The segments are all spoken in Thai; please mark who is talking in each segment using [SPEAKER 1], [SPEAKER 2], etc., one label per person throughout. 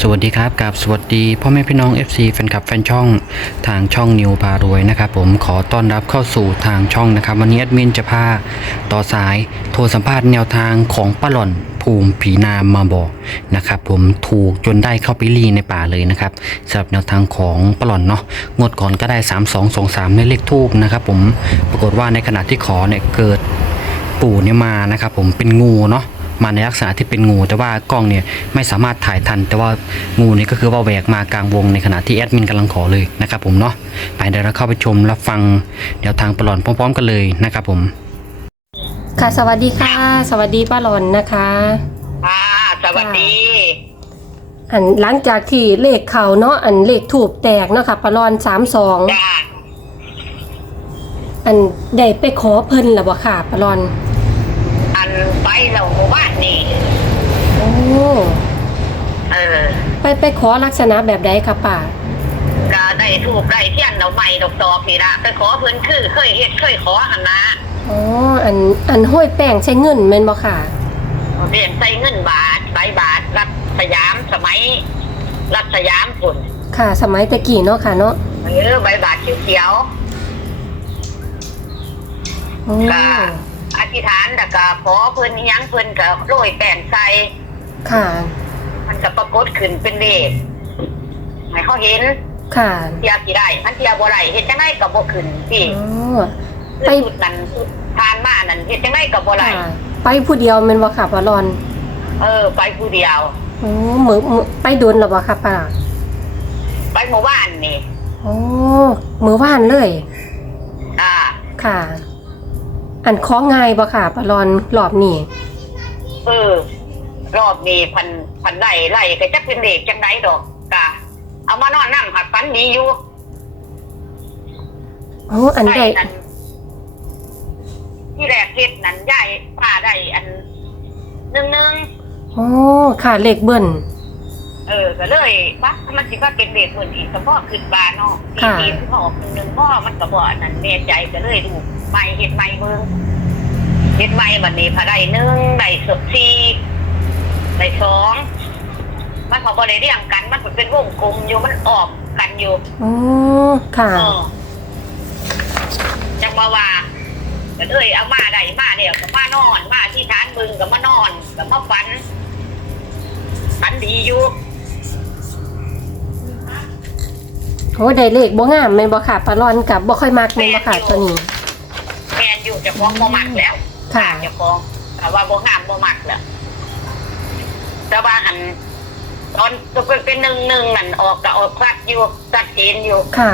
[SPEAKER 1] สวัสดีครับกับสวัสดีพ่อแม่พี่น้อง FC แฟนคลับแฟนช่องทางช่องนิวพารวยนะครับผมขอต้อนรับเข้าสู่ทางช่องนะครับวันนี้แอดมินจะพาต่อสายโทรสัมภาษณ์แนวทางของป้าหล่อนภูมิผีนามมาบอกนะครับผมถูกจนได้เข้าไปรีในป่าเลยนะครับสำหรับแนวทางของป้าหล่อนเนาะงดก่อนก็ได้ 3 2 2 3ในเลขทูบนะครับผมปรากฏว่าในขณะที่ขอเนี่ยเกิดปู่เนี่ยมานะครับผมเป็นงูเนาะ มาในลักษณะที่เป็นงูแต่ว่ากล้องเนี่ยไม่สามารถถ่ายทัน แต่ว่างูนี่ก็คือว่าแหวกมากลางวงในขณะที่แอดมินกำลังขอเลยนะครับผมเนาะไปเดี๋ยวเราเข้าไปชมรับฟังเดี๋ยวทางปลอนพร้อม ๆ กันเลยนะครับผม
[SPEAKER 2] ค่ะสวัสดีค่ะ สวัสดีป้าหลอนนะคะ
[SPEAKER 3] ค่ะสวัสดี
[SPEAKER 2] อันหลังจากที่เลขเขาเนาะอันเลขถูกแตกเนาะค่ะป้าหลอนสามสอง
[SPEAKER 3] จ้า
[SPEAKER 2] อันได้ไปขอเพิ่นหรือบ่ค่ะป้าหลอน
[SPEAKER 3] อัน ไปเราหมู่บ้านนี่
[SPEAKER 2] โอ้
[SPEAKER 3] เออ
[SPEAKER 2] ไปไปขอลักษณะแบบใดค่ะป้า
[SPEAKER 3] ก็ได้ถูกได้เทียนเราใหม่ดอกตอกนี่ละไปขอเพิ่นคือเคยเฮ็ดเคยขอหันนะ
[SPEAKER 2] อ๋ออันอันห้อยแป้งใช้เงินแม่นบ่ค่ะ
[SPEAKER 3] เรียนใส่เงินบาทใบบาทรัฐสยามสมัยรัฐสยามฝุ่น
[SPEAKER 2] ค่ะ สมัยตะกี้เนาะค่ะเนาะ
[SPEAKER 3] เออใบบาทเขียว
[SPEAKER 2] โอ้
[SPEAKER 3] ๆก็ อธิษฐานแต่ก็ขอเพิ่นอิหยังเพิ่นก็โรยแป้งใส่
[SPEAKER 2] ค่ะ
[SPEAKER 3] มันก็ปรากฏขึ้นเป็นเลขให้เขาเห็น
[SPEAKER 2] ค่ะ
[SPEAKER 3] เทียบสิได้มันเทียบบ่ได้เฮ็ดจังไดก็บ่ขึ้นพี่
[SPEAKER 2] อ๋อ ไป
[SPEAKER 3] ไปสุดนั้นทานมานั่นเฮ็ดจังไดก็บ่ได้
[SPEAKER 2] ค่ะ ไปผู้เดียวแม่นบ่ค่ะป้าหลอน
[SPEAKER 3] เออ ไปผู้เดียว
[SPEAKER 2] โอ้มือมือไปโดนหรือบ่ค่ะป้า
[SPEAKER 3] ไปเมื่อวานนี่
[SPEAKER 2] โอ้มือว่านเลย
[SPEAKER 3] อ่า
[SPEAKER 2] ค่ะ อันของง่ายบ่ค่ะปลาลอนรอบนี้
[SPEAKER 3] เออ รอบนี้พันพันไล่ไล่ก็จักเป็นเด็กจังไดดอกกะเอามานอนนั่งหัดฝันดีอยู่
[SPEAKER 2] โอ้อันใด
[SPEAKER 3] ไล่นั่นที่แรกเฮ็ดนั่นยายป้าได้อันหนึ่งหนึ่ง
[SPEAKER 2] โอ้ค่ะเลขเบิ้น
[SPEAKER 3] เออก็เลยว่ามันสิว่าเป็นเด็กเหมือนอีกก็พ่อขึ้นบานเนาะ
[SPEAKER 2] ค่ะ
[SPEAKER 3] ทีที่พ่อหนึ่งหนึ่งพ่อมันก็บ่อันนั้นแน่ใจก็เลยดูไม่เฮ็ดไม่เบิ่งเฮ็ดไม่บัดนี้พอได้หนึ่งได้สบสี่ได้สองมันพอบ่ได้เรียงกันมันเป็นวงกลมอยู่มันออกกันอยู่
[SPEAKER 2] โอ้ค่ะ
[SPEAKER 3] เออจังมาว่าก็เลยเอามาได้มาเดียวก็มานอนมาที่ฐานบึงก็มานอนก็มาฝันฝันดีอยู่
[SPEAKER 2] โอ้ได้เลขบ่งามแม่นบ่ค่ะปลาลอนกับบ่ค่อยมักแม่นบ่ค่ะตัวนี้
[SPEAKER 3] แมนอยู่เจะฟ้าของบ่มักแล้ว
[SPEAKER 2] ค่ะ
[SPEAKER 3] เจะฟ้าของแต่ว่าบ่งามบ่มักแล้วแต่ว่าหันตอนตัวเป็นเป็นหนึ่งหนึ่งนั่นออกก็ออกคลัดอยู่ชัดเจนอยู่
[SPEAKER 2] ค่ะ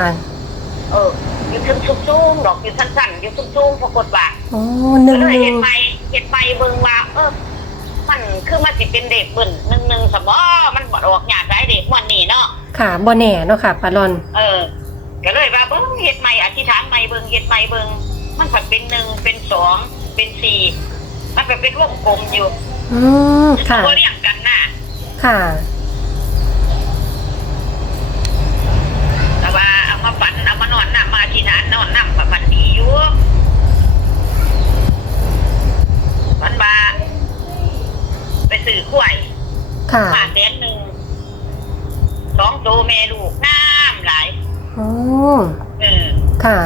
[SPEAKER 3] เอออยู่ทึ่สูงๆดอกอยู่สั้นๆอยู่สูงๆปรากฏว่า
[SPEAKER 2] โอ้หนึ่ง
[SPEAKER 3] ก็เลย
[SPEAKER 2] ห
[SPEAKER 3] เห็
[SPEAKER 2] นึ่
[SPEAKER 3] น
[SPEAKER 2] ง
[SPEAKER 3] ไปเห็นไปเบิ่งว่าเออ มันคือมันสิเป็นเด็กเบิ่นหนึ่งหนึ่งสมอมันบอออกยากหลายเด็กมันนี่เนาะ
[SPEAKER 2] ค่ะบ่แน่เนาะค่ะปลาลอน
[SPEAKER 3] เออ ก็เลยว่าเบิ่งเฮ็ดใหม่อธิษฐานใหม่เบิ่งเฮ็ดใหม่เบิ่งมันผัดเป็นหนึ่งเป็นสองเป็นสี่มันก็เป็นวงกลมอยู่
[SPEAKER 2] อืมค่ะ
[SPEAKER 3] บ่เรียงกันน่ะ
[SPEAKER 2] ค่ะ
[SPEAKER 3] แต่ว่าเอามาฝันเอามานอนนํมาอธิษฐานนอนนํกับมันดีอยู่มันว่า ไปซื้อกล้วย
[SPEAKER 2] ค่ะ
[SPEAKER 3] บาทแสนหนึ่งสองตัวแม่ลูกน้ำหลาย
[SPEAKER 2] โอ้
[SPEAKER 3] เออ
[SPEAKER 2] ค่ะ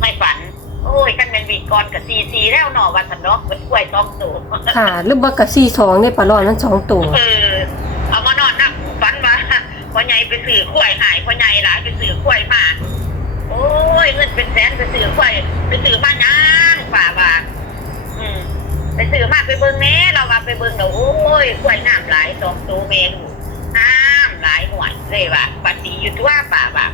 [SPEAKER 3] ไม่ฝัน โอ้ยกันเป็นวีกรกับซีซีแล้วหนอวันสันเนอกเป็นกล้วยสองตัว
[SPEAKER 2] ค่ะหรือบ่ก็42ได้ปลาลอนมันสองตัว
[SPEAKER 3] เออเอามานอนนั่งฝันว่าพ่อใหญ่ไปสื่อกล้วยหายพ่อใหญ่หลายไปสื่อกล้วยมาโอ้ยเงินเป็นแสนไปสื่อกล้วยไปสื่อมาย่างป่าว่าอืม ไปสื่อมาไปเบิ้งแน่เราว่าไปเบิ้งเราโอ้ยกล้วยน้ำหลายสองตัวเมนูน้ำหลายหน่วยเลยว่าปันดีอยู่ทั่วป่าว่า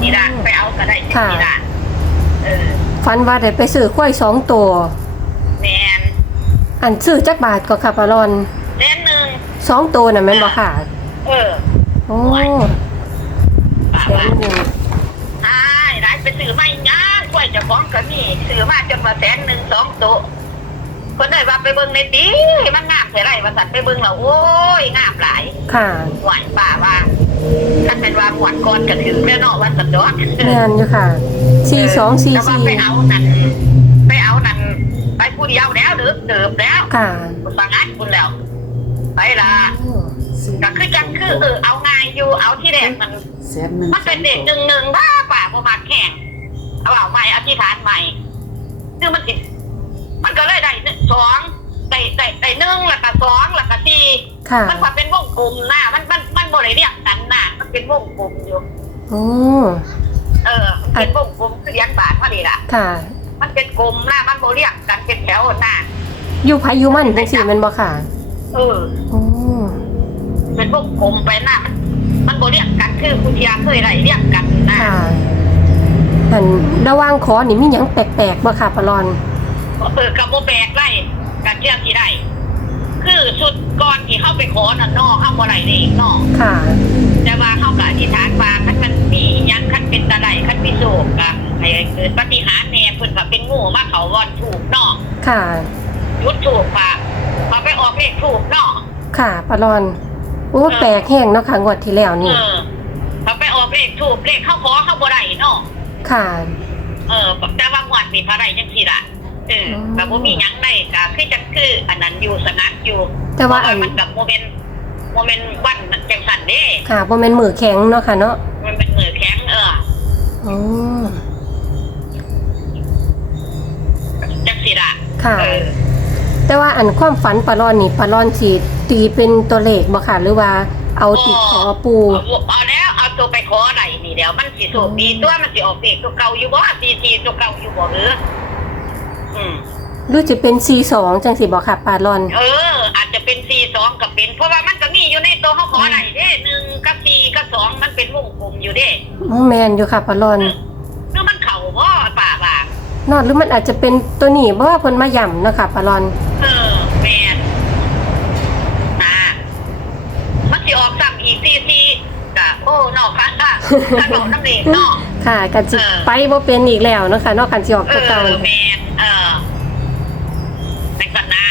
[SPEAKER 3] นี่ละไปเอาก็ได้
[SPEAKER 2] ค่ะ
[SPEAKER 3] นี่ละเออ
[SPEAKER 2] ฝันว่าได้ไปซื้อกล้วยสองตัว
[SPEAKER 3] แมน
[SPEAKER 2] อันซื้อจักบาทก็ค่ะปลาลอน
[SPEAKER 3] แสนหนึ่ง
[SPEAKER 2] สองตัวน่ะแม่นบ่ค่ะ
[SPEAKER 3] เออ
[SPEAKER 2] โอ้
[SPEAKER 3] ป่า
[SPEAKER 2] แสน
[SPEAKER 3] ว่า
[SPEAKER 2] หนึ่ง
[SPEAKER 3] ใช่ร้านไปซื้อไม่ย่างกล้วยเจะฟ้าของก็มีซื้อมาจนมาแสนหนึ่งสองตัวคนไหนว่าไปเบิ้งในตีมันงามเท่าไรว่าสัตว์ไปเบิ้งแล้วโอ้ยงามหลาย
[SPEAKER 2] ค่ะ
[SPEAKER 3] หวานป่าว่าถ้าเป็นว่าหวานก้อนกระถือแล้วเนาะวันสันดอน
[SPEAKER 2] แม่นอยู่ค่ะสี่สองสี่
[SPEAKER 3] แต่ว่า
[SPEAKER 2] สี่
[SPEAKER 3] ไปเอานั่นไปเอานั่นไปผู้ผู้เดียวแล้วเดิมเดิมแล้ว
[SPEAKER 2] ค่ะ
[SPEAKER 3] คุณสังงัดคุณแล้วไปละ
[SPEAKER 4] โอ้สี่
[SPEAKER 3] ก็คือจังคือเออเอาง่ายอยู่เอาที่แรกมัน
[SPEAKER 4] แสนหนึ่ง
[SPEAKER 3] มันเป็นเด็กหนึ่งหนึ่งบ้าป่าบ่มาแข่ง เอาเอาใหม่อธิษฐานใหม่คือมันติดมันก็เลยได้สองได้ได้ได้หนึ่งแล้วก็สองแล้วก็สี่
[SPEAKER 2] ค่ะ
[SPEAKER 3] มันพอเป็นวงกลมนะมันมันมันบ่ได้เรียกกันนะมันเป็นวงกลมอยู่
[SPEAKER 2] โอ้
[SPEAKER 3] เออมันเป็นวงกลมคือเหรียญบาทพอดีล่ะ
[SPEAKER 2] ค่ะ
[SPEAKER 3] มันเป็นกลมนะมันบ่เรียกกันเป็นแถวนะ
[SPEAKER 2] อยู่ไผอยู่มันจังซี่แม่นบ่ค่ะ
[SPEAKER 3] เออ
[SPEAKER 2] โอ้
[SPEAKER 3] เป็นวงกลมไปนะมันมันบ่เรียกกันคือคุณยาเคยได้เรียกกันนะ
[SPEAKER 2] ค่ะ อันระหว่างขอนี่มีหยังแปลกๆบ่ค่ะปะรอน
[SPEAKER 3] เออกับโบแบกได้กันเชื่อที่ได้ คือสุดก่อนที่เข้าไปขอน่ะนอกเข้าบ่ได้เองนอก
[SPEAKER 2] ค่ะ
[SPEAKER 3] แต่ว่าเข้ากับอธิษฐานว่าคันมันมีอิหยังคันเป็นตะไลคันมีโศกอะให้เกิดปฏิหารย์แน่เพิ่นก็เป็นงูมาเขาวอนถูกนอก
[SPEAKER 2] ค่ะ
[SPEAKER 3] ยุดถูกป่ะพอไปออกเลขถูกนอก
[SPEAKER 2] ค่ะปะรอนโอ้แปลกแห้งเนาะค่ะงวดที่แล้ว
[SPEAKER 3] เอ
[SPEAKER 2] นี่
[SPEAKER 3] อพอไปออกเลขถูกเลขเข้าขอเข้าบ่ได้นอก
[SPEAKER 2] ค่ะ
[SPEAKER 3] เออแต่ว่างวดนี่เท่าไรจังซี่ล่ะเออ
[SPEAKER 2] อืม
[SPEAKER 3] แต่บ่มีหยังได้ก็คือจังคือ อันนั้นอยู่สงัดอยู่
[SPEAKER 2] แต่ว่าอัน
[SPEAKER 3] เพระมันกับโมเมนต์โมเมนต์วันจังสันเด้
[SPEAKER 2] ค่ะบ่แม่นมือแข็งเนาะค่ะเนาะ
[SPEAKER 3] มันเป็นมือแข็งเออ
[SPEAKER 2] อ๋อ
[SPEAKER 3] จังสิละ
[SPEAKER 2] ค่ะ
[SPEAKER 3] เออ
[SPEAKER 2] แต่ว่าอันความฝันปะรอนนี่ปะรอนสิตีเป็นตัวเลขบ่ค่ะหรือว่าเอาติดขอปู
[SPEAKER 3] เอาเอาแล้วเอา ตัวไปขออะไรนี่เดี๋ยวมันสิโชคดีตัวมันสิออกเด็กตัวเก่าอยู่บ่ซีซีตัวเก่าอยู่บ่หรืออืม
[SPEAKER 2] หรือจะเป็น C2 จังสิบ่ค่ะปะรอน
[SPEAKER 3] เออ อาจจะเป็นซีสองกับเป็น เพราะว่ามันก็มีอยู่ในตัวเขาขออะไรเด้หนึ่งกับซีกับสองมันเป็นวงกลมอยู่เด้
[SPEAKER 2] อ๋อแม่นอยู่ค่ะปะรอน
[SPEAKER 3] คือมันเข่าบ่ป่าป่า
[SPEAKER 2] เนอดหรือมันอาจจะเป็นตัวนี้บ่ว่าเพิ่นมาย่ำเนาะค่ะปะรอน
[SPEAKER 3] เออแมนนะมันสิออกซ้ำอีกซีซีกะโอ้นอก ค่ะค่ะถ้าบอกน้ำเล็กนอก
[SPEAKER 2] ค่ะกันสิ
[SPEAKER 3] เออ
[SPEAKER 2] ไปบ่เป็นอีกแล้วเนาะค่ะเนอกกันสิออก
[SPEAKER 3] เอ
[SPEAKER 2] ตัวเก่า
[SPEAKER 3] อแมนเออในกันนา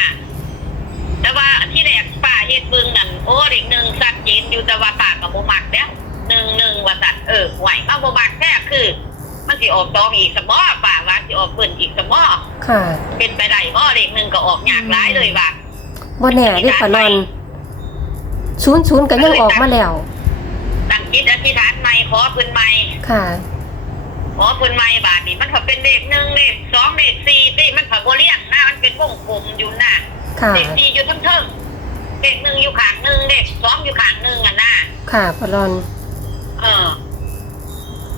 [SPEAKER 3] แต่ว่าที่แรกป้าเฮ็ดเบึงนั่นโอ้เด็กหนึ่งสัตว์เจนอยู่แต่ว่าป้ากับโบมักแล้วหนึ่งหนึ่งว่าสัตว์เออไหวมาโบมักแท้คือ มันสิออกตองอีกสมอป้าว่าสิออกเบิ่นอีกสมอ
[SPEAKER 2] ค่ะ
[SPEAKER 3] เป็นไปได้บ่เด็กหนึ่งก็ออกยากหลายเลยว่า
[SPEAKER 2] บ่แน่เด้ปะรอน00ก็ยังออกมาแล้ว
[SPEAKER 3] ตั้งจิตอธิษฐานใหม่ขอปืนใหม่
[SPEAKER 2] ค่ะ
[SPEAKER 3] ขอปืนใหม่บาทนี่มันก็เป็นเลขหนึ่งเลขสองเลขสี่ที่มันผักโบเลียงหน้ามันเป็นวงกลมอยู่หน้า
[SPEAKER 2] ค่ะ
[SPEAKER 3] เลขสี่อยู่ทั้งเทิงเลขหนึ่งอยู่ข้างหนึ่งเลขสองอยู่ข้างหนึ่งอะหน้า
[SPEAKER 2] ค่ะปะรอน
[SPEAKER 3] เออ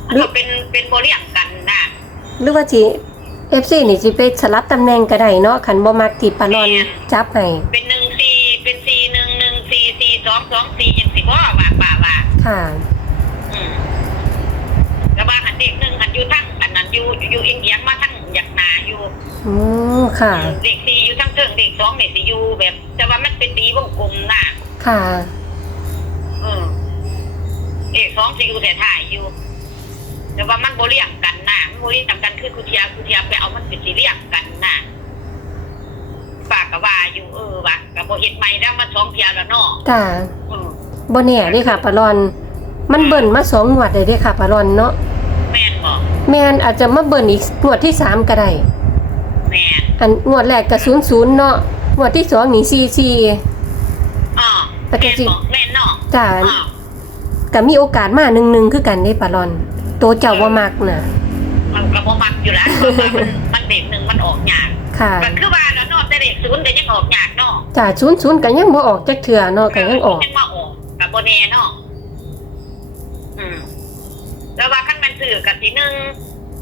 [SPEAKER 3] มันก็เป็นเป็นโบเลียงกันนะ
[SPEAKER 2] หรือว่าสิ FC นี่สิไปสลับตำแหน่งก็ได้เนาะคันบ่มักที่ปะรอนจับให้
[SPEAKER 3] เป็นหนึ่งสี่เป็นสี่หนึ่งหนึ่งสี่สี่สองสองสี่ยังสิบ่ว่าป่าว่า
[SPEAKER 2] ค่ะ
[SPEAKER 3] อืมแต่ว่าหันเด็กหนึ่งหันอยู่ทั้งอันนั้นอยู่อยู่เอียงเอียงๆมาทั้งอยากหนาอยู่
[SPEAKER 2] อืมค่ะ
[SPEAKER 3] เด็กสี่อยู่ทั้งเทิงเด็กสองเด็กสี่อยู่แบบ แต่ว่ามันเป็นตีวงกลมน่ะ
[SPEAKER 2] ค่ะ
[SPEAKER 3] เออเด็กสองสี่อยู่แต่ถ่ายอยู่ แต่ว่ามันโบเลี่ยงกันน่ะมันโบเลี่ยงกันคือคุเทียคุเทียไปเอามันเป็นสีเลี่ยงกันน่ะฝากกับว่าอยู่เออว่ะกับโบเห็ดใหม่แล้วมาสองเทียแล้วเนาะ
[SPEAKER 2] ค่ะ
[SPEAKER 3] อืม
[SPEAKER 2] บ่แน่เด้ค่ะปะรอน มันเบิ่นมาสองงวดเลยเด้ค่ะปะรอนเนาะ
[SPEAKER 3] แม่นบอก
[SPEAKER 2] แม่นอาจจะมาเบิ่นอีกงวดที่สามก็ได้
[SPEAKER 3] แม่น
[SPEAKER 2] อันงวดแรกก็00เนาะงวดที่สองนี่44
[SPEAKER 3] อ๋อ
[SPEAKER 2] แต่
[SPEAKER 3] แม่
[SPEAKER 2] ก็
[SPEAKER 3] น
[SPEAKER 2] สิ
[SPEAKER 3] บอกแม่นเนาะ
[SPEAKER 2] จ้า
[SPEAKER 3] อ๋อ
[SPEAKER 2] ก็มีโอกาสมาหนึ่งๆคือกันเด้ปะรอนตัวเจ้าบ่มักน่ะ
[SPEAKER 3] มันก็บ่มักอยู่แล้วเพราะว่ามันมันเด็กหนึ่งมันออกยาก
[SPEAKER 2] ค่ะ
[SPEAKER 3] ก็คือว่าแล้วเนาะแต่เด็กศูนย์ก็ยังออกยากเนาะ
[SPEAKER 2] จ้า00ก็ยังบ่ออกจักเทื่อเนาะก็ยังออก
[SPEAKER 3] ยังมาออ กกับโบเน่เนาะอืมแล้วว่าขั้นมันสื่อกับสีหนึ่ง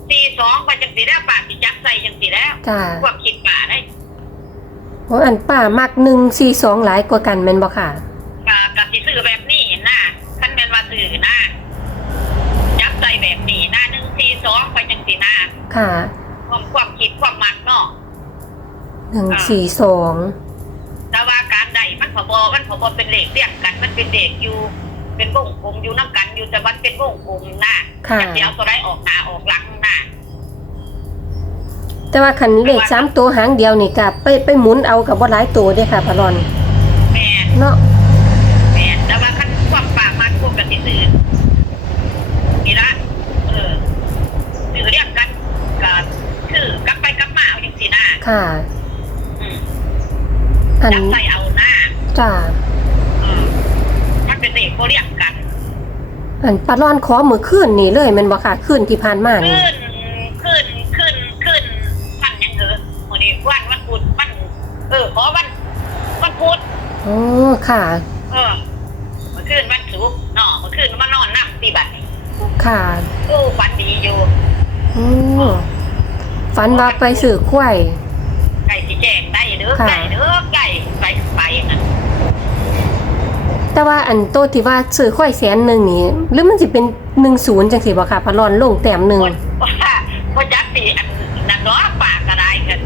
[SPEAKER 3] สีสองไปจังสีแล้วป่าสีจักใส่จังสีแล้ว
[SPEAKER 2] จ้า
[SPEAKER 3] ความคิดป่าได้
[SPEAKER 2] โอ้อันป้ามัก142หลายกว่ากันแม่นบ่ค่ะ
[SPEAKER 3] กับกับสีสื่อแบบนี้นะขั้นแมนว่าสื่อนะจักใส่แบบนี้นะหนึ่งสีสองไปจังสีนะ
[SPEAKER 2] ค่ะ
[SPEAKER 3] ความความคิดความมักเนาะ
[SPEAKER 2] 142
[SPEAKER 3] แต่ว่าการใดมันผบ มันผบเป็นเหล็กเรียกกันมันเป็นเด็กอยู่ เป็นวงกลมอยู่น้ำกันอยู่แต่มันเป็นวงกลมนะ
[SPEAKER 2] ค่ะ
[SPEAKER 3] จะเอาตัวไรออกหน้าออกหลังหน้า
[SPEAKER 2] แต่ว่าคันเลขสามตัวหางเดียวนี่ก็ไปไปหมุนเอากับบ่หลายตัวเด้ค่ะปะรอน
[SPEAKER 3] แม่น
[SPEAKER 2] เนาะ
[SPEAKER 3] แม่นแต่ว่าขั้นความปากมันพวกกันที่สื่อนี่ละเออสื่อเรียกกันก็คือกลับไปกลับมาเอาอย่างสีหน้า
[SPEAKER 2] ค่ะอัน
[SPEAKER 3] จับใส่เอาหน้า
[SPEAKER 2] จ้า
[SPEAKER 3] อืมมันเป็นเด็กโคเรียกกัน
[SPEAKER 2] อันปลาร้อนขอมือขึ้นนี่เลยแมันบ่ค่ะขึ้นที่ผ่านมานี่
[SPEAKER 3] ขึ้นขึ้นขึ้นขึ้นวันยังเหรอวันนี้วันวันพุธวันเออขอวันวันพุธ
[SPEAKER 2] โอ้ค่ะ
[SPEAKER 3] เออเมื่อคืนวันศุกร์เนาะเมื่อคืนมานอนนั่งตีบัตร
[SPEAKER 2] ค่ะ
[SPEAKER 3] โอ้ฝันดีอยู่
[SPEAKER 2] โอ้ฝันว่าไปสื่อควาย
[SPEAKER 3] ไก่สีแจงได้เด้อ
[SPEAKER 2] ค่ะ
[SPEAKER 3] ไก่เด้อไก่ไปไปนะ
[SPEAKER 2] แต่ว่าอันโตที่ว่าสื่อควายแสนหนึ่งนี่หรือมันสิเป็นหนึ่งศูนย์จังสิบ่ค่ะปลาร้อนลงแต้มหนึ่ง
[SPEAKER 3] ว่าว่าจักสีอันนั้นล้อปากกระไดกัน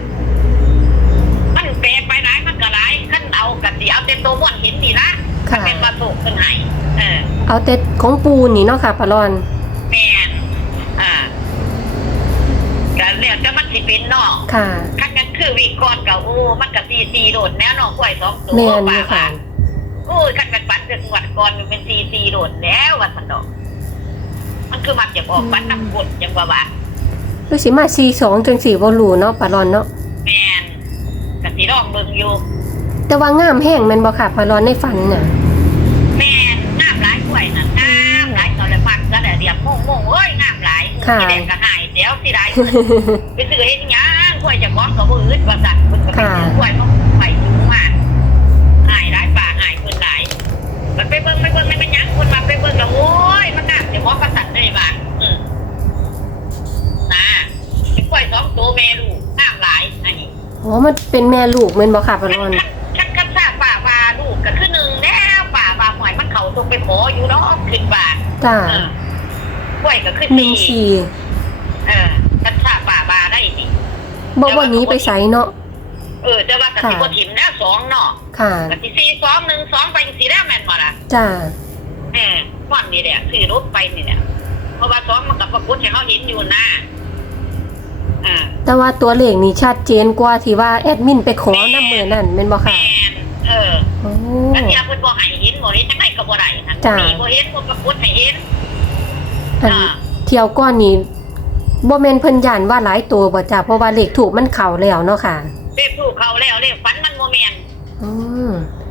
[SPEAKER 3] มันเปรไปไหนมันกระไดขึ้นเอากระสีเอาแต่ตัวม้วนหินนี่นะ
[SPEAKER 2] ค่ะ
[SPEAKER 3] เป็นประสบขึ้นไหนเออ
[SPEAKER 2] เอาแต่ของปูนี่เนาะค่ะปลาร้อน
[SPEAKER 3] แมนอ่าก็เรียกจะมันสิเป็นเนาะ
[SPEAKER 2] ค่ะ
[SPEAKER 3] คันกันคือวีกอนกับโอ้มันกับตีตีโดดแน่เนอนกล้วยสองตัว
[SPEAKER 2] แม่น
[SPEAKER 3] ป่า
[SPEAKER 2] อยู่ค่ะ
[SPEAKER 3] ว่า โอ้ยคันกันปันเป็นหวัดก่อนมันเป็นตีตีโดดแล้ววันสันดอก มันคือมันจะออกปันน้ำกดยังว่าว่า
[SPEAKER 2] หรือสิมาซีสองจังสี่บ่รู้เนาะปลาร้อนเนาะ
[SPEAKER 3] แมนกับสีรองเบิ่งอยู่
[SPEAKER 2] แต่ว่างามแห้งแมันบ่ค่ะปลาร้อนในฝันน่ะ
[SPEAKER 3] แมนงามหลายกล้วยน่ะงามหลายตอนละมันก็แต่เดียบโม่งโม่งเอ้ยงามหลาย
[SPEAKER 2] ค่ะ
[SPEAKER 3] สีแดงก็หายเดี๋ยวสีได้ไปซื้อเห็นหยังกล้วยจะก้อนกับมืออึดว่าสั่นมันก็ไปซื้อกล้วยมาไป เบิ่งไปเบิ่งมันเป็นหยังคนมาไปเบิ่งแล้วโอ้ยมันงามจะก้อนกระสันได้บ้างอืมนะไอ้กล้วยสองตัวแม่ลูกงามหลายอันนี้
[SPEAKER 2] อ๋อมันเป็นแม่ลูกแมันบ่ค่ะปลาร้อน
[SPEAKER 3] ฉันคันทราบป่าว่าลูกก็คือหนึ่งแล้วป่าว่าหอยมันเขาต้องไปขออยู่เนาะขึ้นป่า
[SPEAKER 2] จ้า
[SPEAKER 3] เออกล้วยก็ขึ้น
[SPEAKER 2] หนึ่งสี่
[SPEAKER 3] เออฉันทราบป่าว่าได้สิ
[SPEAKER 2] บอกวันนี้ไปใส่เนาะ
[SPEAKER 3] เออแต่ว่ากะสิบ่ถิ่มแล้วสองเนาะ
[SPEAKER 2] ค่ะ
[SPEAKER 3] กะสิสี่สองหนึ่งสองไปสีแล้วแม่นบ่ล่ะ
[SPEAKER 2] จ้า
[SPEAKER 3] เออวันนี้แหละซื้อรถไปนี่แหละเพราะว่าสองมันกับประกุดให้เขาเห็นอยู่นะอ่า
[SPEAKER 2] แต่ว่าตัวเลขนี่ชัดเจนกว่าที่ว่าแอดมินไปขอน้ำมือนั่นแม่นบ่
[SPEAKER 3] แม
[SPEAKER 2] ค่ะ
[SPEAKER 3] นเออ
[SPEAKER 2] โอ้
[SPEAKER 3] อันเนี้ยเพิ่นบ่ให้เห็นบ่เห็นจังไดก็บ่ได้นะ
[SPEAKER 2] จ้ะ
[SPEAKER 3] มีบ่เห็นบ่ประกุดให้เห็น
[SPEAKER 2] อัน
[SPEAKER 3] อ่า
[SPEAKER 2] เที่ยวก้อนนี้บ่แม่นเพิ่นย่านว่าหลายตัวบ่จ้าเพราะว่าเลขถูกมันเข้าแล้วเนาะค่ะ
[SPEAKER 3] เรียกถูกเขาแล้วเรียกฝันมันโมเมน
[SPEAKER 2] อืม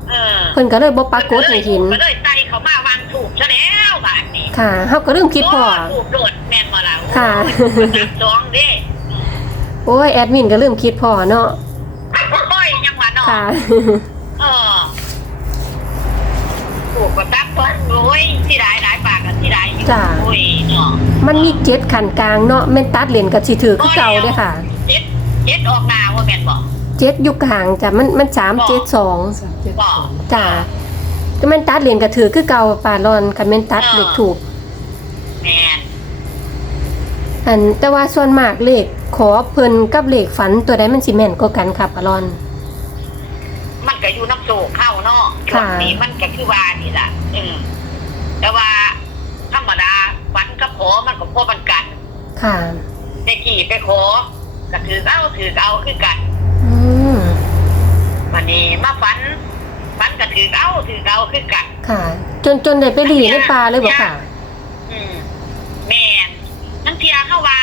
[SPEAKER 3] เออ
[SPEAKER 2] เพิ่นก็เลยบ่ปรากฏให้เห็น
[SPEAKER 3] ก็เลยใจเขามาวางถูกซะแล้วบาดนี้
[SPEAKER 2] ค่ะเฮาก็เริ่มคิดพอ
[SPEAKER 3] โถูกโดดแม่นบ่ล่ะ
[SPEAKER 2] ค่ะ
[SPEAKER 3] สองเด้
[SPEAKER 2] โอ้ยแอดมินก็เริ่มคิดพอเนาะ
[SPEAKER 3] โอ้ยยังว่าเนาะ
[SPEAKER 2] ค่ะ
[SPEAKER 3] เออถูกกระตักต้นโอ้ยที่ได้หลายปากกันที่ได้อยู่
[SPEAKER 2] จ้ะ
[SPEAKER 3] โอ้ยเนาะ
[SPEAKER 2] มันมีเจ็ดขันกลางเนาะแม่นตัดเหรียญกับสิถือคือเก่าเด้อค่ะ
[SPEAKER 3] เจ็ดเจ็ดออกหน้าว่าแม่นบ่
[SPEAKER 2] เจ็ดอยู่กลางจ้ะมันมันสามเจ็ดสอง
[SPEAKER 3] บ่
[SPEAKER 2] จ้ะก็แม่นตัดเหรียญก็ถือคือเก่าปลาลอนคันแม่นตัดเลขถูก
[SPEAKER 3] แม่น
[SPEAKER 2] อันแต่ว่าส่วนมากเลขขอเพิ่นกับเลขฝันตัวใดมันสิแม่นกว่ากันค่ะปลาลอน
[SPEAKER 3] มันก็อยู่น้ำโศกเข้าเนาะช่ว
[SPEAKER 2] ค่ะ
[SPEAKER 3] งนี้มันก็คือว่านี่ล่ะเออแต่ว่าธรรมดาฝันกับขอมันก็พอมันกัน
[SPEAKER 2] ค่ะ
[SPEAKER 3] ไปขี่ไปขอก็ถือเอาถือเอาคือกัน
[SPEAKER 2] อืม
[SPEAKER 3] วันนี้มาฝันฝันก็ถือเอาถือเอาคือกัน
[SPEAKER 2] ค่ะ จนจนได้ไปหลีในปลาเลยบ่ค่ะ
[SPEAKER 3] อืมแม่นนั่นเทียเข้าว่า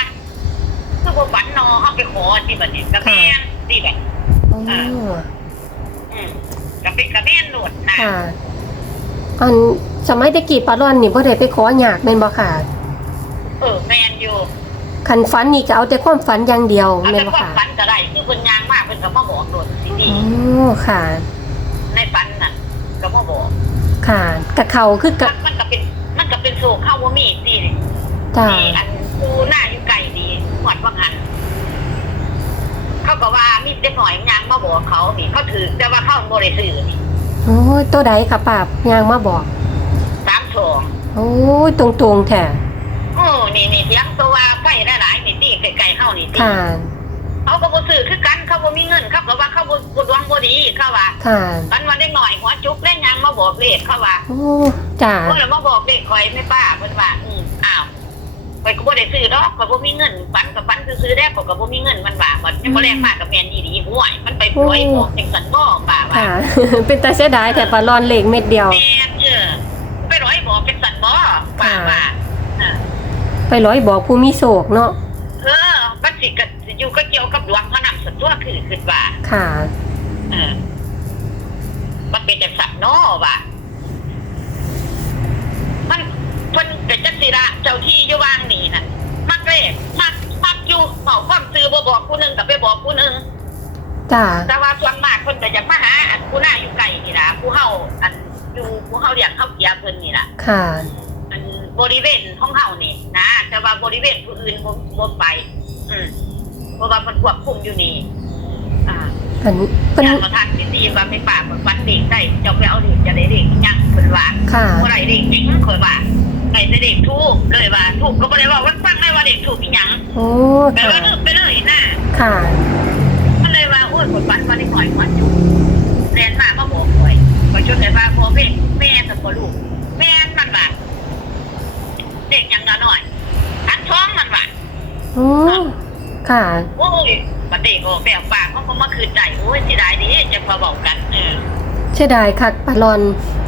[SPEAKER 3] คือบ่ฝันเนอเอาไปขอที่บัดนี้ก็แม่นที่แบบ
[SPEAKER 2] อ๋อ
[SPEAKER 3] อืมก็เป็นก็แม่นโหลดนะ
[SPEAKER 2] ค่ะอันสมัยตะกี้ปลาลอนนี่บ่ได้ไปขอหยากแม่นบ่ค่ะ
[SPEAKER 3] เออแม่นอยู่
[SPEAKER 2] คันฝันนี่ก็เอาแต่ความฝันอย่างเดียว
[SPEAKER 3] เอา
[SPEAKER 2] แม่
[SPEAKER 3] แต่
[SPEAKER 2] นบ่
[SPEAKER 3] ความ
[SPEAKER 2] ค่ะ
[SPEAKER 3] ฝันก็ได้คือเพิ่นยางมากเพิ่นก็มาบอกโหลดสิ
[SPEAKER 2] อ๋
[SPEAKER 3] นี่
[SPEAKER 2] อค่ะ
[SPEAKER 3] ในฝันน่ะก็มาบอก
[SPEAKER 2] ค่ะกะเขาคือกะ
[SPEAKER 3] มันก็เป็นมันก็เป็นโศกเข้าว่ามีสิ
[SPEAKER 2] จ้า
[SPEAKER 3] นี่อันกูหน้าอยู่ไกลดีหอดว่าหันเขาก็ว่ามีเด็กหน่อยยางมาบอกเขานี่เขาถือแต่ว่าเขาบริสื่อนี่
[SPEAKER 2] โอ้ยตัวใดค่ะปราบยางมาบอก
[SPEAKER 3] สามสอง
[SPEAKER 2] โอ้ยตรงๆแท้
[SPEAKER 3] โอ้นี่นี่เสียงตัวว่าไฟ หลายๆนี่ตีไกลๆเข้านี่ตี
[SPEAKER 2] ค่ะ
[SPEAKER 3] เขาก็บ่ซื้อคือกันเขาบ่มีเงินเขาก็ว่าเขาบ่บ่ดวงบ่ดีเขาว่า
[SPEAKER 2] ค่ะ
[SPEAKER 3] กันวันได้หน่อยหัวจุกเล่นยางมาบอกเลขเขาว่า
[SPEAKER 2] โอ้จ้า
[SPEAKER 3] เมื่อมาบอกเลขคอยไม่ป้าเพิ่นว่าอืมอ้าวไปก็บ่ได้ซื้อดอกก็บ่มีเงินปันกับปันซื้อๆได้ก็ก็บ่มีเงินมันว่ามันยังบ่แลกมากกับแม่นดีๆห่วยมันไปป่วยบอกจังซั่นบ่ป้าว่า
[SPEAKER 2] ค่ะ เป็นตาเสียดายแต่ปลาลอนเหล็กเม็ดเดียว
[SPEAKER 3] แม่นเออไปร้อยบอกจังซั่นบ่ป้าว่าเออ
[SPEAKER 2] ไปร้อยบอกผู้มีโศกเนาะ
[SPEAKER 3] เออมันสิก็สิอยู่ก็เกี่ยวกับดวงเขานำสัตว์ตัวคือคิดว่า
[SPEAKER 2] ค่ะ
[SPEAKER 3] เออมันเป็นจังสันเนาะว่ะมันเพิ่นเป็นจังสิละเจ้าที่อยู่วางนี่น่ะมักเลขมักมักอยู่เมาความซื้อบ่บอกผู้หนึงกับไปบอกผู้หนึง
[SPEAKER 2] จ้า
[SPEAKER 3] แต่ว่าส่วนมากเพิ่นก็อยากมาหาอันผู้หน้าอยู่ไกลนี่ล่ะผู้เฮาอันอยู่ผู้เฮาเรียกเฮาเกียเพิ่นนี่ล่ะ
[SPEAKER 2] ค่ะ
[SPEAKER 3] อัน บริเวณของเฮานี่นะแต่ว่าบริเวณผู้อื่นบ่บ่ไป อืมเพราะว่ามันควบคุมอยู่นี่ อ่า
[SPEAKER 2] อันเป็น
[SPEAKER 3] อยากมาทักสิทีว่าไปป่ากมันวัดเด็กได้เจ้าไปเอาเด็กจะได้เด็กยังเพิ่นว่า
[SPEAKER 2] ค่ะ
[SPEAKER 3] บ่ได้เด็กจริงข่อยว่าได้แต่เด็กทูบเลยว่าทูบก็บ่ได้ว่าว่าฟังได้ว่าเด็กทูบอีหยัง
[SPEAKER 2] โอ้
[SPEAKER 3] แปล
[SPEAKER 2] ค่ะ
[SPEAKER 3] ว่านึกไปเลยนะ
[SPEAKER 2] ค่ะ
[SPEAKER 3] มันเลยว่าโอ้ยคนฝันว่าได้หอยหวานอยู่แลนมามาบอกหวยก็จนได้ว่าพ่อแม่แม่สมบูลูกแม่มันว่าเด็กยังน้อยอันท้องมันว่า
[SPEAKER 2] โอ้ค่ะ
[SPEAKER 3] โอ้ยมันเด็กออกแบบปากเขาก็มาคืนใจโอ้ยเสียดายดิจะมาบอกกันเออ
[SPEAKER 2] เสียดายคักปลาลอน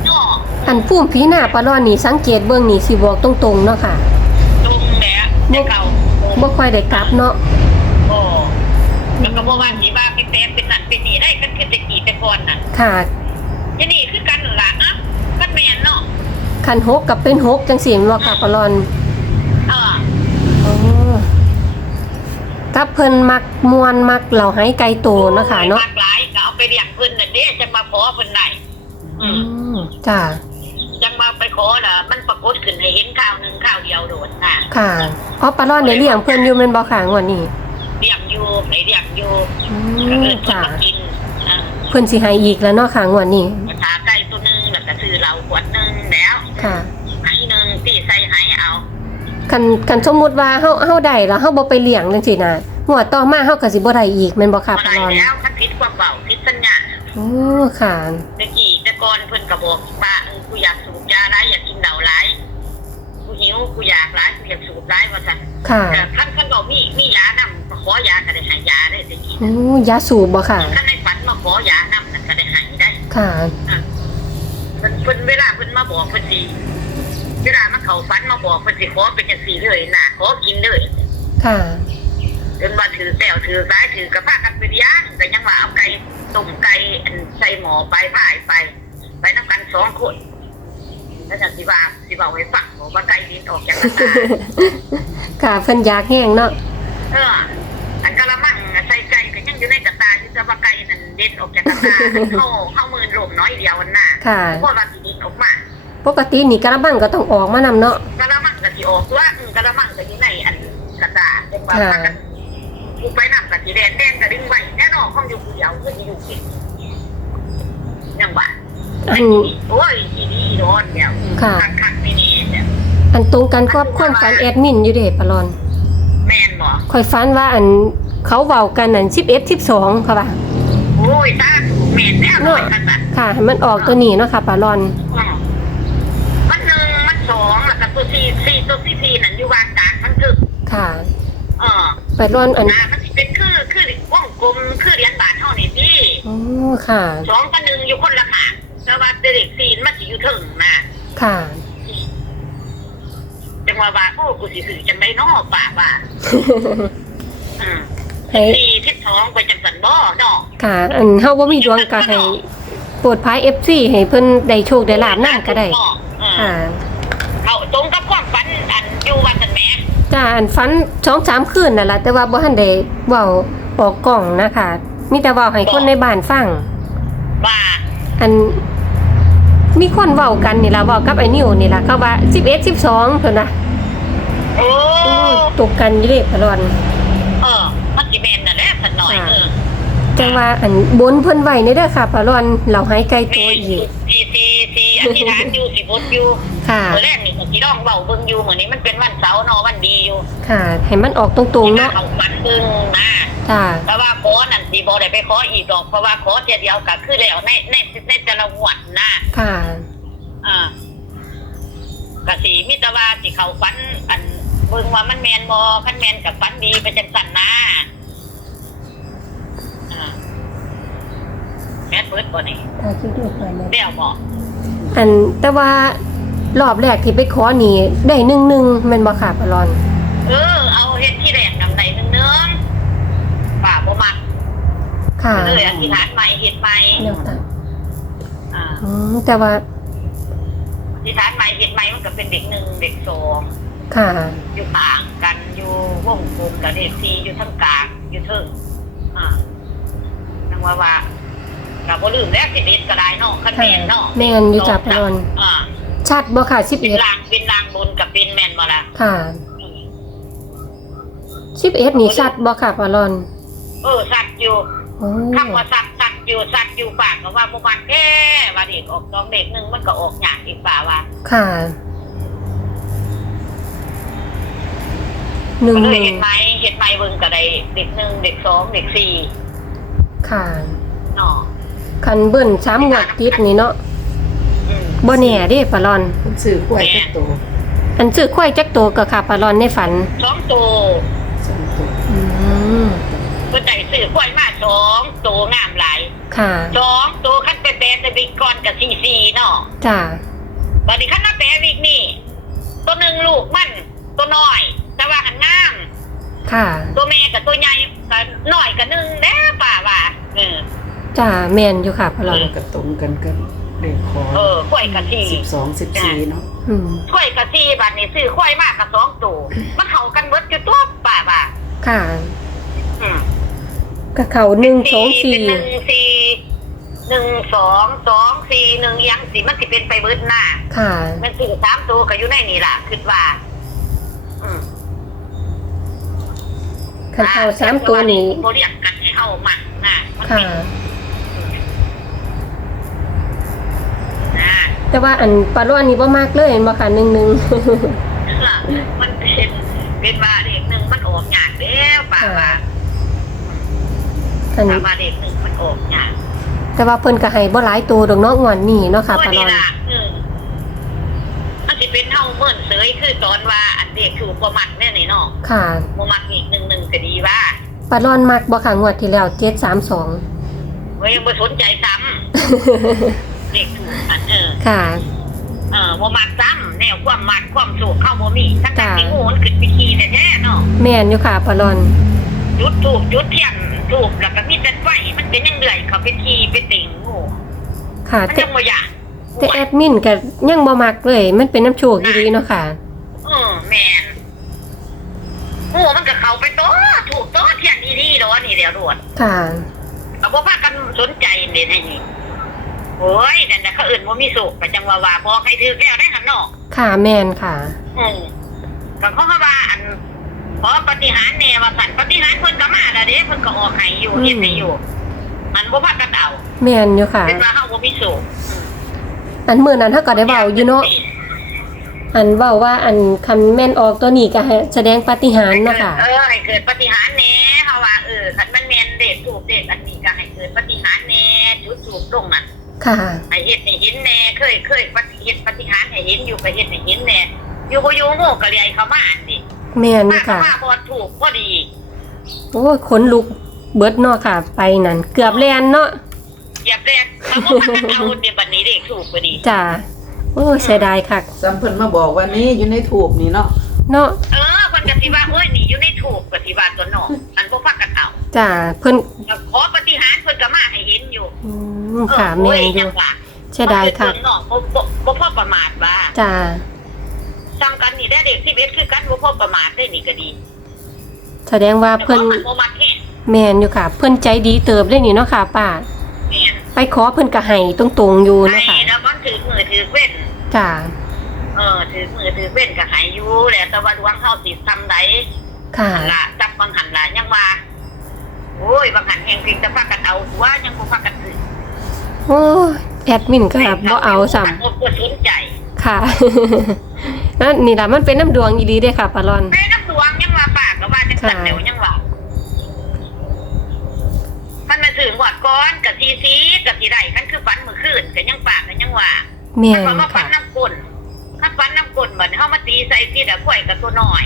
[SPEAKER 3] เนาะ
[SPEAKER 2] อันพุ่มผีหน้าปลาลอนนี่สังเกตเบื้องนี่สิบอกตรงๆเนาะค่ะ
[SPEAKER 3] ตรงแหละแต่เก่าโอ้
[SPEAKER 2] บ่ค่อยได้กลับเนาะ
[SPEAKER 3] โอ้แล้วก็บอกว่าสีว่าเป็นแต้มเป็นนั่นเป็นนี่ได้กันคือแต่กี่แต่ก่อนน่ะ
[SPEAKER 2] ค่ะ
[SPEAKER 3] อยังนี่คือกันนั่นล่ะอะกันแมนเนาะ
[SPEAKER 2] คันหกกับเป็นหกจังเสียงเนาะค่ะปลาลอน
[SPEAKER 3] เออ
[SPEAKER 2] อ๋อ กับเพิ่นมักมวนมักเหล่าไห้ไกลโตเนาะค่ะเนาะ
[SPEAKER 3] มากหลายก็เอาไปเรียกเพิ่นน่ะเด้จะมาขอเพิ่นได้อื
[SPEAKER 2] อื
[SPEAKER 3] ม
[SPEAKER 2] มจ้า
[SPEAKER 3] จังมาไปขอน่ะ มันปรากฏขึ้นให้เห็นข่าวหนึงข่าวเดียวโดดน่ะ
[SPEAKER 2] ค่ะเพราะปลาลอนได้เลี้ยงเพิ่นอยู่แม่นบ่ค่ะงวดนี้
[SPEAKER 3] เรียกอยู่ไปเรียกอยู่
[SPEAKER 2] อื
[SPEAKER 3] ก็
[SPEAKER 2] ม
[SPEAKER 3] เอิ้นเพิ่น
[SPEAKER 2] จ้า
[SPEAKER 3] มากินอ่า
[SPEAKER 2] เพิ่นสิให้อีกแล้วเนาะค่ะงวดนี้
[SPEAKER 3] ภาษาไก่ตัวหนึงแล้วก็ซื้อเหล้าขวดหนึงแล้ว
[SPEAKER 2] ค่ะ
[SPEAKER 3] ไหหนึงตีใส่ไหเอา
[SPEAKER 2] คันคันสมมุติว่าเฮาเฮาได้แล้วเฮาบ่ไปเลี้ยงจังซี่นะงวดต่อมาเฮาก็สิบ่ได้อีกแม่นบ่ค่ะ
[SPEAKER 3] บ่
[SPEAKER 2] ปลา
[SPEAKER 3] ได้
[SPEAKER 2] ลอน
[SPEAKER 3] แล้วคันผิดความเว้าผิดสัญญา
[SPEAKER 2] โอ้ค่ะ
[SPEAKER 3] ตะกี้แต่ก่อนเพิ่นก็บอกว่าเออกูอยากสูบยาหลายอยากกินเหล้าหลายกูหิวกูอยากหลายกูอยากสูบหลายว่าซั่น
[SPEAKER 2] ค่ะ
[SPEAKER 3] แต่ท่านท่านบอกมีมียานำมาขอยาก็ได้ให้ยาได้ตะกี้
[SPEAKER 2] โอ้ยาสูบบ่ค่ะ
[SPEAKER 3] ท่านในฝันมาขอยานำนั่นก็ได้ให้ได้
[SPEAKER 2] ค่ะ
[SPEAKER 3] เพิ่นเพิ่นเวลาเพิ่นมาบอกเพิ่นสิ เวลามันเข้าฝันมาบอกเพิ่นสิขอเป็นจังซี่เลยน่ะขอกินเลย
[SPEAKER 2] ค่ะ
[SPEAKER 3] จนว่าถือแก้วถือสายถือกระพากันไปเลี้ยงแต่ยังว่าเอาไก่ต้มไก่อันใส่หม้อไปพ่ายไป ไปนํกันสองคนแล้วจังสิว่าสิเว้าให้ฟังบอกว่าไก่ดินออกจากกระตา
[SPEAKER 2] ค่ะเพิ่นอยากแห้งเนาะ
[SPEAKER 3] เอออันกะละมังใส่ไก่ก็ยังอยู่ในกระตาอยู่แต่ว่าไก่นั่นเด็ดออกจากกระตาเข้าเข้ามือลมน้อยเดียวนั่นน่ะ
[SPEAKER 2] ค่ะ
[SPEAKER 3] เพราะว่าสิดินออกมา
[SPEAKER 2] ปกตินี่กระบังก็ต้องออกมานำเนาะ
[SPEAKER 3] กะละมังก็สิออกตัวอืมกะละมังก็อยู่ในอันกระตาจังว่า
[SPEAKER 2] ค่ะ
[SPEAKER 3] กูไปนำกับสีแดงแดงก็ดึงไว้แน่นอนห้องอยู่ผู้เดียวคือสิอยู่เก่งยังว่า
[SPEAKER 2] อัน
[SPEAKER 3] โอ้ยอีนี่อีโดนเนี่ย
[SPEAKER 2] ค่ะ
[SPEAKER 3] คักๆนี่นี่เนี่ย
[SPEAKER 2] อันตรงกันกับความฝันแอดมินอยู่เด้ปะลอน
[SPEAKER 3] แม่นบ่
[SPEAKER 2] ข่อยฝันว่าอันเขาเว้ากันอัน11 12ค่ะว่า
[SPEAKER 3] โอ้ยตาแม่นแน่นอน
[SPEAKER 2] ค่ะให้มันออกตัวนี้เนาะค่ะปะลอน
[SPEAKER 3] อืมมันหนึ่งมันสองแล้วก็ตัวสี่ สี่ตัวสี่สี่นั่นอยู่วางกลางทั้งทึก
[SPEAKER 2] ค่ะ
[SPEAKER 3] เออ
[SPEAKER 2] ปะลอนอัน
[SPEAKER 3] อ่ามันสิเป็นคือคือวงกลมคือเหรียญบาทเท่านี้พี่
[SPEAKER 2] โอ้ค่ะ
[SPEAKER 3] สองกับหนึ่งอยู่คนละขางแต่ว่าเด็กสี่มันสิอยู่ถึงนะ
[SPEAKER 2] ค่ะ
[SPEAKER 3] จังว่าว่าโอ้กูสิสื่อจังไดน้อป่าว่าอืม
[SPEAKER 2] ให้
[SPEAKER 3] สี่ทิศสองไปจังสันบ่เนาะ
[SPEAKER 2] ค่ะ อันเฮาบ่มีดวงก็ให้โปรดภาย FC ให้เพิ่นได้โชคได้ลาบนำก็ได้
[SPEAKER 3] เออ
[SPEAKER 2] ค่ะ
[SPEAKER 3] เขาตรงกับความฝันอันอยู่วันสันแม่
[SPEAKER 2] จ้าอันฝัน2-3คืนนั่นล่ะแต่ว่าบ่ทันได้เว้าออกกล้องนะคะมีแต่เว้าให้คนในบ้านฟัง
[SPEAKER 3] ว่า
[SPEAKER 2] อันมีคนเว้ากันนี่ล่ะเว้ากับไอ้นิวนี่ล่ะเขาว่า11 12เพิ่นน่ะ
[SPEAKER 3] โอ้
[SPEAKER 2] ตกกันอยู่เด้พะรอน
[SPEAKER 3] เออมันสิแม่นน่ะแหละสันหน่อยเออ
[SPEAKER 2] จังว่าอันบนเพิ่นไว้ในเด้อค่ะพะรอนเราให้ไกลตั
[SPEAKER 3] แม่
[SPEAKER 2] วอีก
[SPEAKER 3] สีสีสีอธิษฐานอยู่สิบดอยู่
[SPEAKER 2] ค่ะ
[SPEAKER 3] เมื่อแรกนี่ก็ สิร้องเบาเบิ่งอยู่เหมือนนี้มันเป็นวันเสาร์เนาะวันดีอยู่
[SPEAKER 2] ค่ะให้มันออกตรงๆเนาะ
[SPEAKER 3] เอาฝันเบิ่งนะ
[SPEAKER 2] จ้า
[SPEAKER 3] แต่ว่าขอนั่นสิบ่ได้ไปขออีกดอกเพราะว่าขอเทียเดียวก็คือแล้วในในในแต่ละงวดนะ
[SPEAKER 2] ค่ะ
[SPEAKER 3] อ่าก็สิมีแต่ว่าสิเข้าฝันอันเบิ่งว่ามันแม่นบ่คันแม่นกับฝันดีไปจังซั่นนะอ่าแม่นเบิดบ่นี่
[SPEAKER 2] ถ้าคิดดูไปเลย
[SPEAKER 3] เดี๋ยวบ่
[SPEAKER 2] อันแต่ว่า รอบแรกที่ไปขอนี่ได้หนึ่งหนึ่งแม่นบ่ค่ะพะรอน
[SPEAKER 3] เออ เอาเฮ็ดที่แรกนำใดนึงเนื้อป่าบ่มัก
[SPEAKER 2] ค่ะ
[SPEAKER 3] เลยอธิษฐานใหม่เฮ็ดใหม่
[SPEAKER 2] แนวทาง
[SPEAKER 3] อ่า
[SPEAKER 2] อืมแต่ว่า
[SPEAKER 3] ที่ฐานใหม่เห็นใหม่มันก็เป็นเด็กหนึ่งเด็กสอง
[SPEAKER 2] ค่ะ
[SPEAKER 3] อยู่ต่างกันอยู่วงกลมกับเด็กทีอยู่ทั้งกลางอยู่เทิงอ่านังว่าว่าเราบ่ลืมแล้วสิบเอ็ดก็ได้เนาะคันแม่นเนาะ
[SPEAKER 2] แม่นอยู่จ้ะปารอน
[SPEAKER 3] อ่า
[SPEAKER 2] ชัดบ่ค่ะ
[SPEAKER 3] เป็น
[SPEAKER 2] 11
[SPEAKER 3] ลางเป็นลางบนกับเป็นแม่นมาละ
[SPEAKER 2] ค่ะ
[SPEAKER 3] อืม
[SPEAKER 2] 11นี่ชัดบ่ค่ะปารอน
[SPEAKER 3] เออสัตว์อยู่
[SPEAKER 2] โอ้
[SPEAKER 3] คำว่าสัตว์สัตว์อยู่สัตว์อยู่ปากก็ว่าเมื่อวานแค่ว่าเด็กออกสองเด็กหนึ่งมันก็ออกหยาดอีกป่าว่า
[SPEAKER 2] ค่ะหนึ่ง
[SPEAKER 3] ก็
[SPEAKER 2] ห
[SPEAKER 3] เลย
[SPEAKER 2] นึ่ง
[SPEAKER 3] เห็นไหมเห็นไหมเบิ่งก็ได้เด็กหนึ่งเด็กสองเด็กสี่
[SPEAKER 2] ค่ะ
[SPEAKER 3] เนาะ
[SPEAKER 2] คันเบิ้นสามงวดติดนี่เนาะ
[SPEAKER 3] อืม
[SPEAKER 2] บ่แน่เด้ปารอน
[SPEAKER 4] คุณสื่อขวายจักตัว
[SPEAKER 2] อันซื้อควายจักโตวก็ค่ะปารอนในฝัน
[SPEAKER 3] สองตัว
[SPEAKER 4] สองตัว
[SPEAKER 2] อืม
[SPEAKER 3] ก็ได้ซื้อกล้วยมาสองตัวงามหลาย
[SPEAKER 2] ค่ะ
[SPEAKER 3] สองตัวขั้นไปแปลในบิ๊กก่อนกับสี่สี่เนาะ
[SPEAKER 2] จ้า
[SPEAKER 3] ตอนนี้ขั้นมาแปลวิกนี่ ตัวหนึ่งลูกมันตัวน้อย แต่ว่าหันงาม
[SPEAKER 2] ค่ะ
[SPEAKER 3] ตัวแม่กับตัวใหญ่กับน้อยกับหนึ่งแล้วป่าว่าเออ
[SPEAKER 2] จ้าแม่นอยู่ค่ะปารอน
[SPEAKER 4] กระตรงกันกัน เลขคอ
[SPEAKER 3] เออกล้วยกับสี่
[SPEAKER 4] สิบสองสิบสี่เนาะ
[SPEAKER 2] อืม
[SPEAKER 3] กล้วยกับสี่บัดนี้ซื้อกล้วยมากกับสองตัวมันเข้ากันเบิดอยู่ตัวป่าว่า
[SPEAKER 2] ค่ะ
[SPEAKER 3] อืม
[SPEAKER 2] กะเขาหนึ่งสองสี่
[SPEAKER 3] เป็นหนึ่งสี่หนึ่งสองสองสี่หนึ่งยังสี่มันสิเป็นไปเบิดหน้า
[SPEAKER 2] ค่ะ
[SPEAKER 3] มันสี่สามตัวก็อยู่ในนี่ล่ะคิดว่า อืม
[SPEAKER 2] คันเขาสามตัวนี้
[SPEAKER 3] เขาเรียกกันให้เข้ามานะมัน
[SPEAKER 2] ค่ะ
[SPEAKER 3] นนะ
[SPEAKER 2] แต่ว่าอันปารอนนี่บ่มากเลยเห็นบ่ค่ะหนึ่งหนึ่ง
[SPEAKER 3] มันเป็นเป็นว่าเด็กหนึ่งมันออกหยาดแล้วป่าว่า
[SPEAKER 2] อัน
[SPEAKER 3] ป่าว่าเด็กหนึ่งมันออกหยาด
[SPEAKER 2] แต่ว่าเพิ่นก็ให้บ่หลายตัวดอกเนาะงวดนี้เนาะค่ะ
[SPEAKER 3] ตัว
[SPEAKER 2] ปาร
[SPEAKER 3] นี้
[SPEAKER 2] อน
[SPEAKER 3] ล่ะอืมมันสิเป็นเท่าเมื่อนเสยคือตอนว่าอันเด็กถูกประมัดเนี่ยนี่เนาะ
[SPEAKER 2] ค่ะ
[SPEAKER 3] โมมักอีกหนึ่งหนึ่งก็ดีว่า
[SPEAKER 2] ปารอนมักบ่ค่ะงวดที่แล้ว732
[SPEAKER 3] เฮ้ยยังไม่สนใจซ้ำ เด็กถูกอันเออ
[SPEAKER 2] ค่ะ
[SPEAKER 3] เออโมมักซ้ำแนวความมัดความสุขเข้าโมมีทั้ง
[SPEAKER 2] จ้ะ
[SPEAKER 3] ๆที่งูมันขึ้นไปขี่แต่แท้ๆเนาะ
[SPEAKER 2] แม่นอยู่ค่ะปารอน
[SPEAKER 3] จุดถูกจุดเทียนถูกแล้วก็มีแต่ไฟมันเป็นยังเดือยเขาไปขี่ไปติ่งงู
[SPEAKER 2] ค่ะ
[SPEAKER 3] มัน
[SPEAKER 2] แต่
[SPEAKER 3] ยังบ่อยาก
[SPEAKER 2] แต่แอดมินก็ยังบ่มักเลย มันเป็นน้ำโชคดีๆเนาะค่ะ
[SPEAKER 3] เออแมนงูมันก็เข้าไปโตัวถูกโตัวเทียนดีดีๆเนาะนี่เดี๋ยวรวด
[SPEAKER 2] ค่ะ
[SPEAKER 3] เอาบ่พากันสนใจเด่นไอ้นี่ โอ้ยนั่นน่ะเขาอื่นว่ามีสุขแต่จังว่าว่าบอกให้ถือแล้วได้หันเนาะ
[SPEAKER 2] ค่ะแม่นค่ะ
[SPEAKER 3] อืมก็เขาก็ว่าอันขอปฏิหารย์แน่ว่าสันปฏิหารย์เพิ่นก็มาแล้วเด้เพิ่นก็ออกให้อยู่
[SPEAKER 2] อืม
[SPEAKER 3] เฮ็ดให้อยู่ มันบ่พากันเอา
[SPEAKER 2] แม่นอยู่ค่ะ
[SPEAKER 3] เป็นว่าเฮาบ่มีสุข
[SPEAKER 2] อันมื้อนั้นเฮาก็ได้เว้าอยู่เนาะอันเว้าว่าอันคันแม่นออกตัวนี้ก็ให้แสดงปาฏิหาริย์เนาะค่ะ
[SPEAKER 3] เออให้เกิดปฏิหารย์แน่เฮาว่าเออคันมันแม่นเด็ดถูกเด็ดอันนี้ก็ให้เกิดปฏิหารย์แน่จุดถูกตรงนั้น
[SPEAKER 2] ค่ะ
[SPEAKER 3] ให้เฮ็ดให้เห็นแน่เคยเคยปฏิเฮ็ดปฏิหารย์ให้เห็นอยู่ก็เฮ็ดให้เห็นแน่อยู่บ่อยู่โง่ก็เรียกเขามาอันนี้
[SPEAKER 2] แม่นอ
[SPEAKER 3] มา
[SPEAKER 2] ยู่
[SPEAKER 3] ก็
[SPEAKER 2] ค่ะ
[SPEAKER 3] มาบ่ถูกพอดี
[SPEAKER 2] โอ้ยขนลุกเบิดเนาะค่ะ ไปนั่นเกือบแล่นเนาะ
[SPEAKER 3] เหยียบแรกเขาบ่พากันเอาเดี๋ยวบัดนี้เด็กถูกพอดี
[SPEAKER 2] จ้าโอ้ยเสียดายคัก
[SPEAKER 4] ซ้ำเพิ่นมาบอกว่านี่อยู่ในถูกนี่เนาะ
[SPEAKER 2] เนาะ
[SPEAKER 3] เออคนกสิว่าโอ้ยนี่อยู่ในถูกกสิว่าตัวน้องอันบ่พักกันเอา
[SPEAKER 2] จ้าเพิ่น
[SPEAKER 3] ขอปฏิหารย์เพิ่นก็มาให้เห็นอยู่
[SPEAKER 2] อืมค่ะ
[SPEAKER 3] เออ
[SPEAKER 2] แม่
[SPEAKER 3] โอ้ย
[SPEAKER 2] นอ
[SPEAKER 3] จั
[SPEAKER 2] ยู่
[SPEAKER 3] งว่า
[SPEAKER 2] เสียดายคัก
[SPEAKER 3] เพิ่นน้องบ่บ่บ่พอประมาทว่า
[SPEAKER 2] จ้า
[SPEAKER 3] ซ้ำกันนี่ได้เด็ก11คือกันบ่พอประมาทได้นี่ก็ดี
[SPEAKER 2] แสดงว่า
[SPEAKER 3] แต่
[SPEAKER 2] เพิ่น
[SPEAKER 3] พอมันบ่มักแค่
[SPEAKER 2] แม่นอยู่ค่ะ เพิ่นใจดีเติบได้นี่เนาะค่ะป้า
[SPEAKER 3] แม่น
[SPEAKER 2] ไปขอเพิ่นก็ให้ตรงๆอยู่
[SPEAKER 3] ไอ้
[SPEAKER 2] เนาะค่ะ
[SPEAKER 3] แล้วมันถือมือถือเว้น
[SPEAKER 2] จ้า
[SPEAKER 3] เออถือมือถือเว้นก็ให้อยู่แหละแต่ว่าดวงเฮาสิทำใด
[SPEAKER 2] ค่ะ
[SPEAKER 3] หันละจับบางหันละยังว่าโอ้ยบางหันแห่งจริงจะพักกันเอาตัวยังบ่พักกันถือ
[SPEAKER 2] โอ้ยแอดมินก็บ่เอาซ้ำ
[SPEAKER 3] บ่บ่สนใจ
[SPEAKER 2] ค่ะ นั่นนี่ล่ะมันเป็นน้ำดวงอีดีเด้ค่ะปารอน
[SPEAKER 3] แม่น้ำดวงยังว่าปากก็ว่าจังสั่น
[SPEAKER 2] ค่ะ
[SPEAKER 3] เดี๋ยวยังว่าท่านมาถึงวัดก้อนกับซีซีกับสีไรท่านคือฝันเมื่อคืนก็ยังปากก็ยังว่า
[SPEAKER 2] แม่
[SPEAKER 3] ท่าน
[SPEAKER 2] น
[SPEAKER 3] ว่าฝั
[SPEAKER 2] ค่ะ
[SPEAKER 3] นน้ำกลนถ้าฝันน้ำกลนเหมือนเฮามาตีใส่ที่ดะข่อยกับตัวน้อย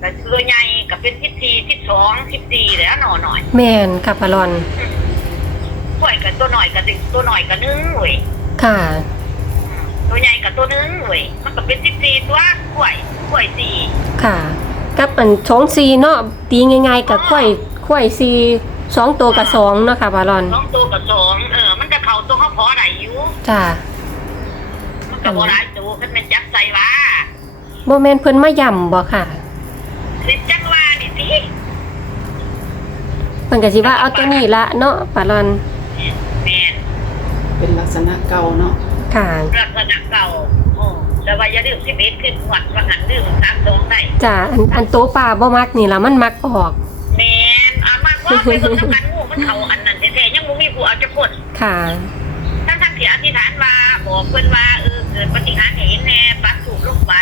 [SPEAKER 3] แต่ตัวใหญ่ก็เป็นสิบสี่สิบสองสิบสี่แล้วหน่อหน่อย
[SPEAKER 2] แม่นค่ะปารอน
[SPEAKER 3] ข่อยกับตัวน้อยกับตัวน้อยกับนึงเว้ย
[SPEAKER 2] ค่ะ
[SPEAKER 3] ตัวใหญ่กับตัวนึงเว้ยมันก็เป็นสิบสี่ตัวกล้วยกล้วยสี่
[SPEAKER 2] ค่ะกับอันชองซีเนาะตีง่ายๆกับควายควายซีสองตัวกับสองเนาะค่ะปารอน
[SPEAKER 3] สองตัวกับสองเออ มันจะเข้าเขาตัวเขาพอได้อยู่
[SPEAKER 2] จ้า
[SPEAKER 3] มันก็บ่หลายตัวคันแม่นจับใส่ว่า
[SPEAKER 2] บ่แม่นเพิ่นมาย่ำบ่ค่ะ
[SPEAKER 3] สิจังว่านี่สิ
[SPEAKER 2] เพิ่นก็สิว่าเอาตัวนี้ละเนาะปลาลอน
[SPEAKER 3] แม่น
[SPEAKER 4] เป็นลักษณะเก่าเนาะ
[SPEAKER 2] ค่ะ
[SPEAKER 3] ลักษณะเก่าโอ้แต่ว่าอย่าลืม11ขึ้นหวัดว่าหันลืม3 2ได้
[SPEAKER 2] จ้าอันอันโตปลาบ่มักนี่ล่ะมันมักออก
[SPEAKER 3] แม่นอามาว่าไปเบิ่งน้ำกันงูมันเขาอันนั้นแท้ๆยังบ่มีผู้เอาจะพ้น
[SPEAKER 2] ค่ะ
[SPEAKER 3] ทั้งทั้งที่อธิษฐานว่าบอกเพิ่นว่าเออเกิดปฏิหารย์ให้เห็นแน่ปัดถูกลงไป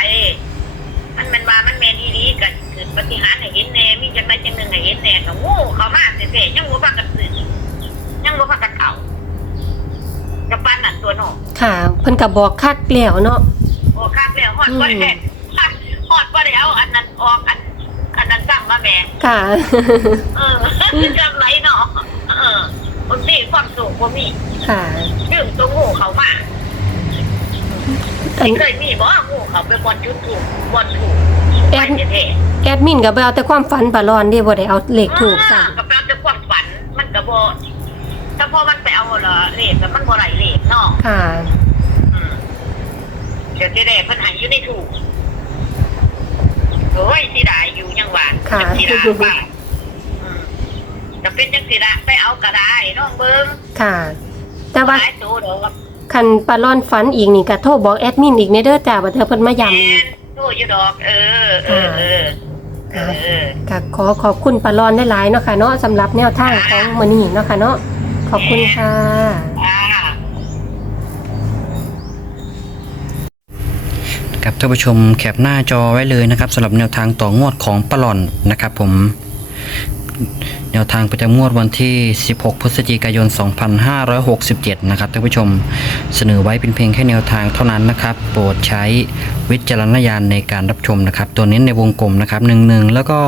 [SPEAKER 3] มันแม่นว่ามันแม่นอีหลีกันเกิดปฏิหารย์ให้เห็นแน่มีจังไดจังหนึงให้เห็นแน่ก็งูเข้ามาแท้ๆยังบ่พากันตื่นยังบ่พากันเอา กับปานนั่นตัวน้อง
[SPEAKER 2] ค่ะเพิ่นก็บอกคักแล้วเนาะ
[SPEAKER 3] โอ้คักแล้วฮอดบ่ได้ฮอดบ่ได้เอาอันนั้นออกอันอันนั้นตั้งมาแม่
[SPEAKER 2] ค่ะ
[SPEAKER 3] เออจำไรเนาะเออคนที่ความสุขบ่มี
[SPEAKER 2] ค่ะ
[SPEAKER 3] ยืมตัวงูเข้ามา
[SPEAKER 2] อัน
[SPEAKER 3] เคยมีบ่งูเขาไปบอลจุดถูกบอลถูก
[SPEAKER 2] แอด
[SPEAKER 3] เท่
[SPEAKER 2] แอดมินก็บ่เอาแต่ความฝันปลาลอนเด้บ่ได้เอาเลขถูก
[SPEAKER 3] อ่า
[SPEAKER 2] ซ้ํ
[SPEAKER 3] กับเราจะความฝันมันก็บ่ ถ้าพอมันไปเอาละเลขแล้วมันบ่ไหลเลขเนาะ
[SPEAKER 2] ค่ะ
[SPEAKER 3] อืมเดี๋ยวจะได้เพิ่นใหายอยู่ในถูกโอ้ยสิได้อยู่ยังหวาน
[SPEAKER 2] ค่ะ
[SPEAKER 3] สิได้ว่าอืมจะเป็นจังสิละไปเอาก็ได้น้องเบิ่ง
[SPEAKER 2] ค่ะ แต่ว่า
[SPEAKER 3] หลายตัวดอก
[SPEAKER 2] คันปลาลอนฝันอีกนี่ก็โทรบอกแอดมินอีกในเด้อจ้าว่าเธอเพิ่นมาย้ำอีก
[SPEAKER 3] โอ้อยู่ดอก เออ เออเออเออเออ
[SPEAKER 2] ก็ขอขอบคุณปลาลอนได้หลายๆเนาะค่ะเนาะสำหรับแนวทางของมื้อนี้เนาะค่ะเนาะ ขอบคุณค่ะ
[SPEAKER 3] อ่า
[SPEAKER 1] ครับท่านผู้ชมแคปหน้าจอไว้เลยนะครับสำหรับแนวทางต่องวดของปลาหลอนนะครับผม แนวทางประจำงวดวันที่ 16 พฤศจิกายน 2567 นะครับท่านผู้ชมเสนอไว้เป็นเพียงแค่แนวทางเท่านั้นนะครับ โปรดใช้วิจารณญาณในการรับชมนะครับ ตัวเน้นในวงกลมนะครับ 11 แล้วก็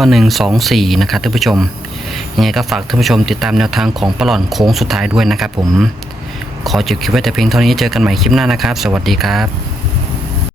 [SPEAKER 1] 124 นะครับท่านผู้ชม ยังไงก็ฝากท่านผู้ชมติดตามแนวทางของปลอนโค้งสุดท้ายด้วยนะครับผม ขอจบคลิปไว้แต่เพียงเท่านี้เจอกันใหม่คลิปหน้านะครับ สวัสดีครับ